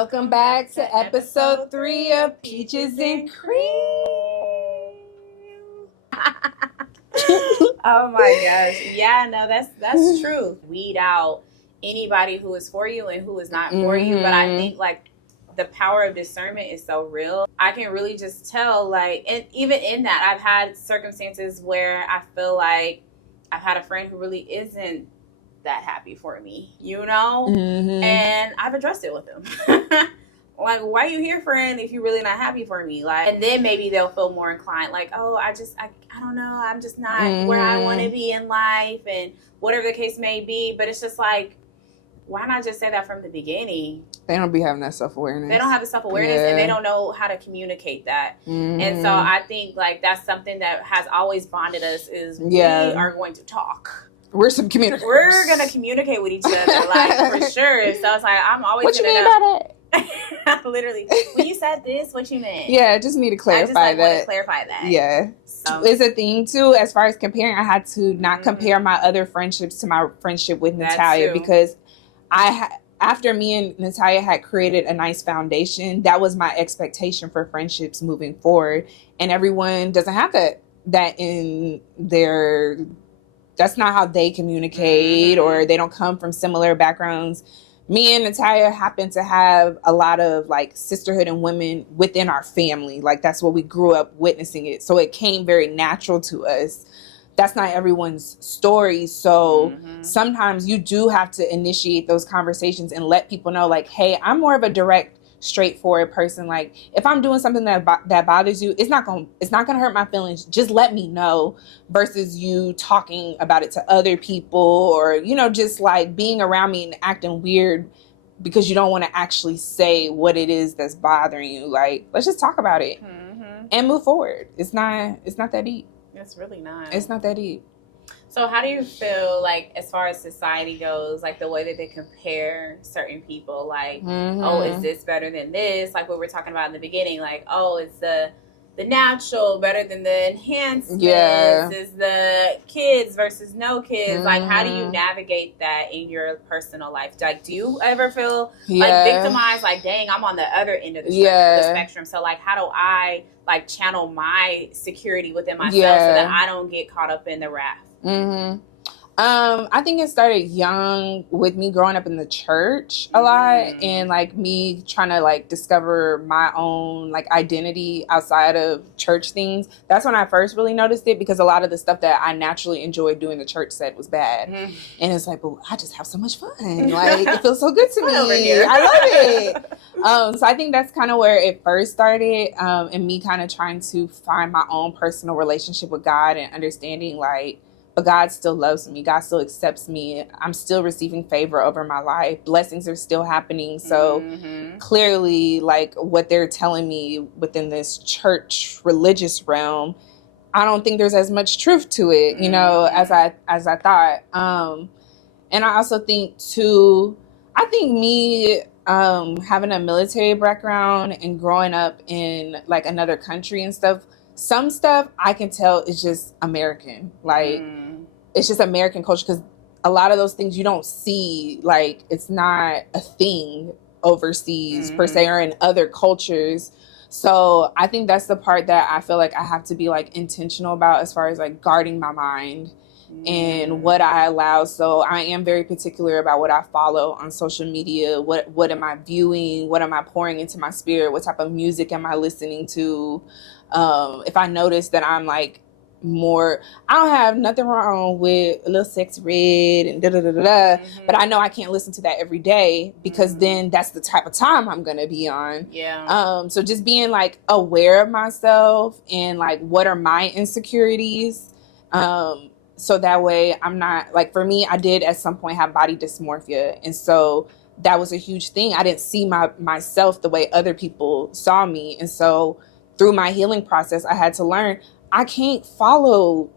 Welcome back to episode 3 of Peaches and Cream. Oh my gosh. Yeah, no, that's true. Weed out anybody who is for you and who is not for you. But I think like the power of discernment is so real. I can really just tell, like, and even in that, I've had circumstances where I feel like I've had a friend who really isn't that happy for me, you know? And I've addressed it with them. Like, why are you here, friend, if you're really not happy for me? Like, and then maybe they'll feel more inclined, like, oh, I don't know, I'm just not where I want to be in life, and whatever the case may be. But it's just like, why not just say that from the beginning? They don't be having that self-awareness. They don't have the self-awareness, and they don't know how to communicate that. And so I think, like, that's something that has always bonded us is we are going to talk. We're some communicators. We're going to communicate with each other, like, for sure. So it's like, I'm always what you gonna mean know. by that? Literally, when you said this, what you meant? Yeah, I just need to clarify want to clarify that. Yeah. It's a thing too, as far as comparing. I had to not compare my other friendships to my friendship with Natalia, because after me and Natalia had created a nice foundation, that was my expectation for friendships moving forward. And everyone doesn't have that in their, that's not how they communicate, or they don't come from similar backgrounds. Me and Natalia happen to have a lot of like sisterhood and women within our family. Like, that's what we grew up witnessing it. So it came very natural to us. That's not everyone's story. So sometimes you do have to initiate those conversations and let people know, like, hey, I'm more of a direct, straightforward person. Like, if I'm doing something that bothers you, it's not gonna hurt my feelings. Just let me know, versus you talking about it to other people, or, you know, just like being around me and acting weird because you don't want to actually say what it is that's bothering you. Like, let's just talk about it and move forward. It's not that deep. It's really not. It's not that deep. So how do you feel, like, as far as society goes, like the way that they compare certain people, like, oh, is this better than this? Like what we were talking about in the beginning, like, oh, is the natural better than the enhancements? Is the kids versus no kids? Like, how do you navigate that in your personal life? Like, do you ever feel like victimized? Like, dang, I'm on the other end of the spectrum. So like, how do I like channel my security within myself so that I don't get caught up in the wrath? I think it started young with me growing up in the church a lot, and like me trying to like discover my own like identity outside of church things. That's when I first really noticed it, because a lot of the stuff that I naturally enjoyed doing the church set was bad. And it's like, but I just have so much fun. Like, it feels so good to me. I love it. So I think that's kind of where it first started, and me kind of trying to find my own personal relationship with God and understanding, like, but God still loves me. God still accepts me. I'm still receiving favor over my life. Blessings are still happening. So clearly, like, what they're telling me within this church religious realm, I don't think there's as much truth to it, you know, as I thought. And I also think too, I think me having a military background and growing up in like another country and stuff, some stuff I can tell is just American. Like, it's just American culture, because a lot of those things you don't see, like, it's not a thing overseas per se, or in other cultures. So I think that's the part that I feel like I have to be like intentional about, as far as like guarding my mind and what I allow. So I am very particular about what I follow on social media. What am I viewing? What am I pouring into my spirit? What type of music am I listening to? If I notice that I'm like more, I don't have nothing wrong with a little Sexy Red and but I know I can't listen to that every day, because then that's the type of time I'm gonna be on. So just being like aware of myself and like what are my insecurities, so that way I'm not, like, for me, I did at some point have body dysmorphia, and so that was a huge thing. I didn't see myself the way other people saw me, and so through my healing process, I had to learn I can't follow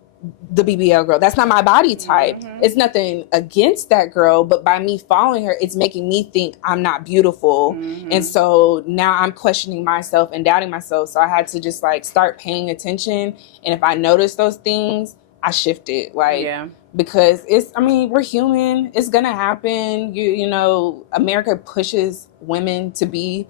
the BBL girl. That's not my body type. It's nothing against that girl, but by me following her, it's making me think I'm not beautiful. And so now I'm questioning myself and doubting myself. So I had to just like start paying attention. And if I notice those things, I shift it. Like, because we're human. It's gonna happen. America pushes women to be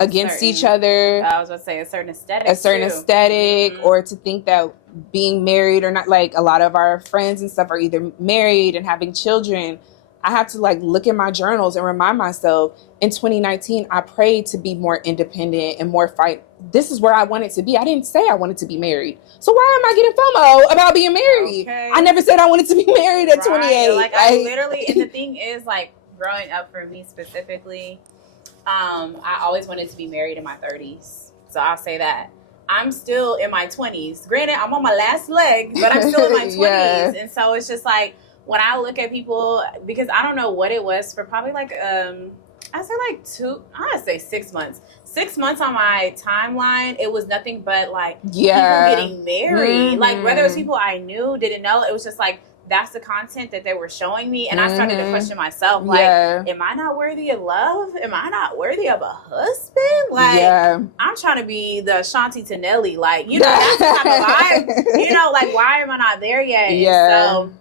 against each other. I was about to say a certain aesthetic. Mm-hmm. Or to think that being married or not, like a lot of our friends and stuff are either married and having children. I have to like look at my journals and remind myself in 2019, I prayed to be more independent and more fight. This is where I wanted to be. I didn't say I wanted to be married. So why am I getting FOMO about being married? Okay. I never said I wanted to be married at 28. Like I literally, and the thing is like growing up for me specifically, I always wanted to be married in my 30s. So I'll say that. I'm still in my 20s. Granted, I'm on my last leg, but I'm still in my 20s. Yeah. And so it's just like, when I look at people, because I don't know what it was for probably like, I say 6 months. 6 months on my timeline, it was nothing but like people getting married. Mm-hmm. Like whether it was people I knew, didn't know, it was just like, that's the content that they were showing me. And I started to question myself, like, am I not worthy of love? Am I not worthy of a husband? Like, I'm trying to be the Ashanti to Nelly. Like, that's the type of vibe. Like, why am I not there yet? Yeah. And so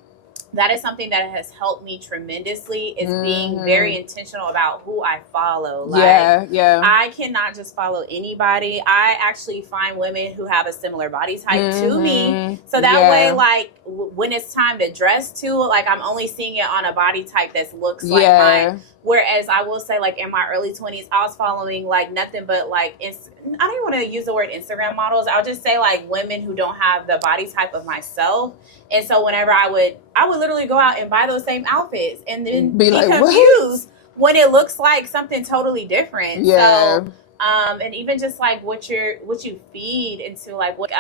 that is something that has helped me tremendously, is being very intentional about who I follow. Like, I cannot just follow anybody. I actually find women who have a similar body type to me. So that way, like, when it's time to dress too, like, I'm only seeing it on a body type that looks like mine. Whereas I will say, like, in my early 20s, I was following, like, nothing but, like, I don't even want to use the word Instagram models. I'll just say, like, women who don't have the body type of myself. And so whenever I would literally go out and buy those same outfits and then be like, confused when it looks like something totally different. Yeah. So, and even just like what you feed into, like what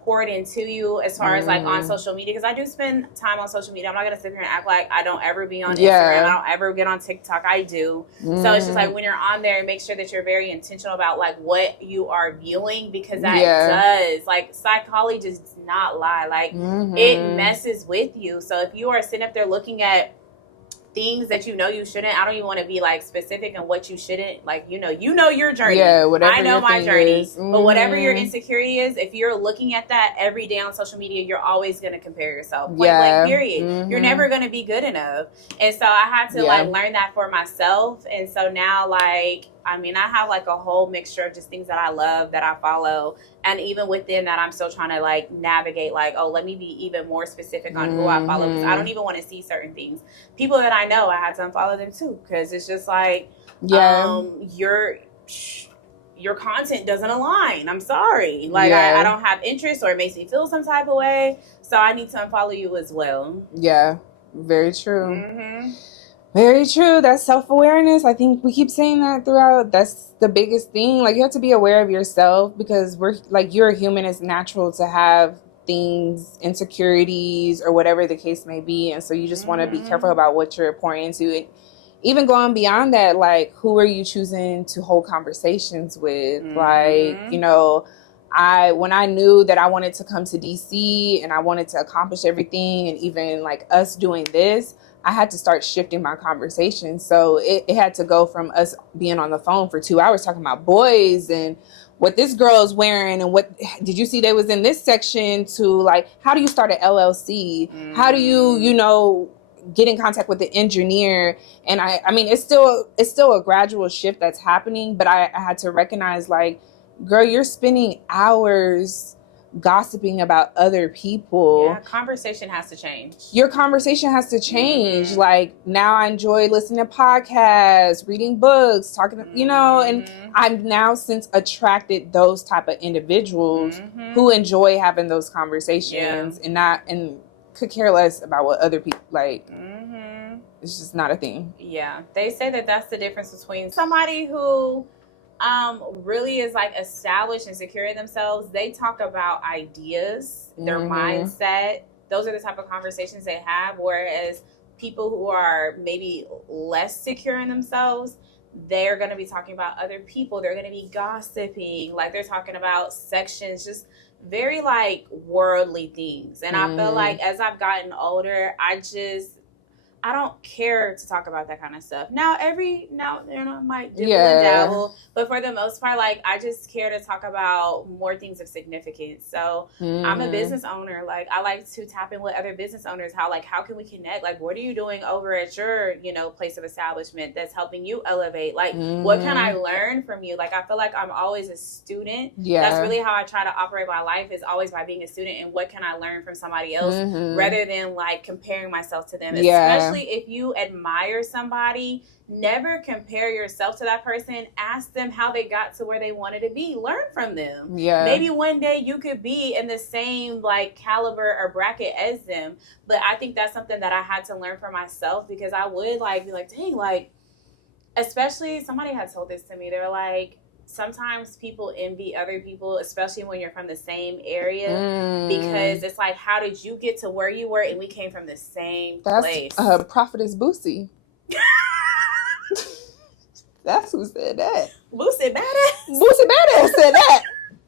poured into you as far as like on social media, because I do spend time on social media. I'm not gonna sit here and act like I don't ever be on Instagram. I don't ever get on TikTok. I do. So it's just like when you're on there, make sure that you're very intentional about like what you are viewing, because that does, like, psychology does not lie. Like it messes with you. So if you are sitting up there looking at things that you shouldn't, I don't even want to be like specific on what you shouldn't, like, your journey. Whatever I know my journey. is. But whatever your insecurity is, if you're looking at that every day on social media, you're always going to compare yourself. Point blank, period. You're never going to be good enough. And so I had to like learn that for myself. And so now, like, I have like a whole mixture of just things that I love, that I follow. And even within that, I'm still trying to like navigate, like, oh, let me be even more specific on who I follow, because I don't even want to see certain things. People that I know, I had to unfollow them too, because it's just like, your content doesn't align. I'm sorry. Like, I don't have interest, or it makes me feel some type of way. So I need to unfollow you as well. Yeah, very true. Very true. That's self-awareness. I think we keep saying that throughout. That's the biggest thing. Like, you have to be aware of yourself, because you're a human. It's natural to have things, insecurities, or whatever the case may be. And so you just want to be careful about what you're pouring into it. Even going beyond that, like, who are you choosing to hold conversations with? Like, when I knew that I wanted to come to DC and I wanted to accomplish everything, and even like us doing this, I had to start shifting my conversation. So it had to go from us being on the phone for 2 hours talking about boys and what this girl is wearing and what did you see they was in this section, to like, how do you start an LLC? How do you, get in contact with the engineer? And it's still a gradual shift that's happening, but I had to recognize, like, girl, you're spending hours gossiping about other people. Yeah, conversation has to change. Your conversation has to change. Like, now I enjoy listening to podcasts, reading books, talking, and I've now since attracted those type of individuals who enjoy having those conversations and could care less about what other people like. It's just not a thing. Yeah, they say that that's the difference between somebody who really is like established and secure in themselves. They talk about ideas, their mindset. Those are the type of conversations they have. Whereas people who are maybe less secure in themselves, they're going to be talking about other people. They're going to be gossiping. Like, they're talking about sections, just very like worldly things. And I feel like as I've gotten older, I I don't care to talk about that kind of stuff. Now, I might dibble and dabble, but for the most part, like, I just care to talk about more things of significance. So I'm a business owner. Like, I like to tap in with other business owners. How can we connect? Like, what are you doing over at your, place of establishment that's helping you elevate? Like, what can I learn from you? Like, I feel like I'm always a student. That's really how I try to operate my life, is always by being a student. And what can I learn from somebody else rather than like comparing myself to them, especially if you admire somebody. Never compare yourself to that person. Ask them how they got to where they wanted to be. Learn from them. Maybe one day you could be in the same like caliber or bracket as them. But I think that's something that I had to learn for myself, because I would like be like, dang, like, especially somebody had told this to me. They were like, sometimes people envy other people, especially when you're from the same area, because it's like, how did you get to where you were? And we came from the same place. Prophetess Boosie. That's who said that. Boosie Badass? Boosie Badass said that.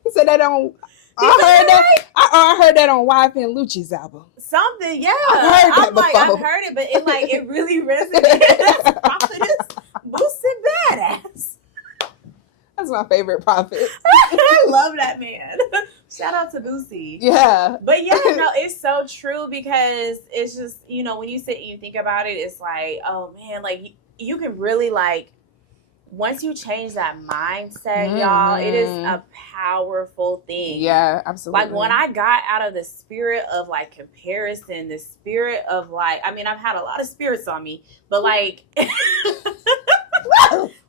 He said that on... I heard that on YF and Lucci's album. Something, yeah. I've heard it, but it really resonated. Prophetess Boosie Badass. That's my favorite prophet. I love that man. Shout out to Boosie. Yeah. But yeah, no, it's so true, because it's just, when you sit and you think about it, it's like, oh man, like you can really like, once you change that mindset, y'all, it is a powerful thing. Yeah, absolutely. Like when I got out of the spirit of like comparison, the spirit of like, I mean, I've had a lot of spirits on me, but like,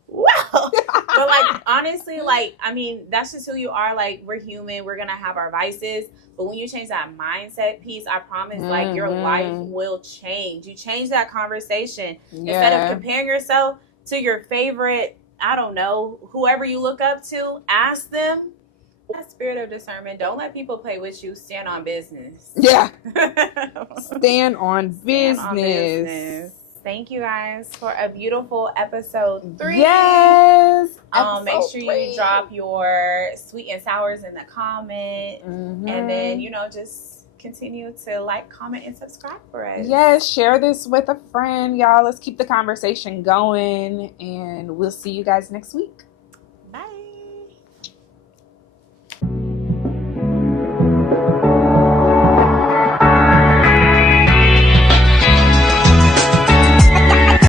wow. But like, honestly, like, I mean, that's just who you are. Like, we're human. We're going to have our vices. But when you change that mindset piece, I promise, like, your life will change. You change that conversation. Instead of comparing yourself to your favorite, I don't know, whoever you look up to, ask them. That spirit of discernment. Don't let people play with you. Stand on business. Yeah. Stand on business. Thank you guys for a beautiful episode 3. Yes. Make sure you drop your sweet and sours in the comment. And then, just continue to like, comment, and subscribe for us. Yes, share this with a friend, y'all. Let's keep the conversation going, and we'll see you guys next week.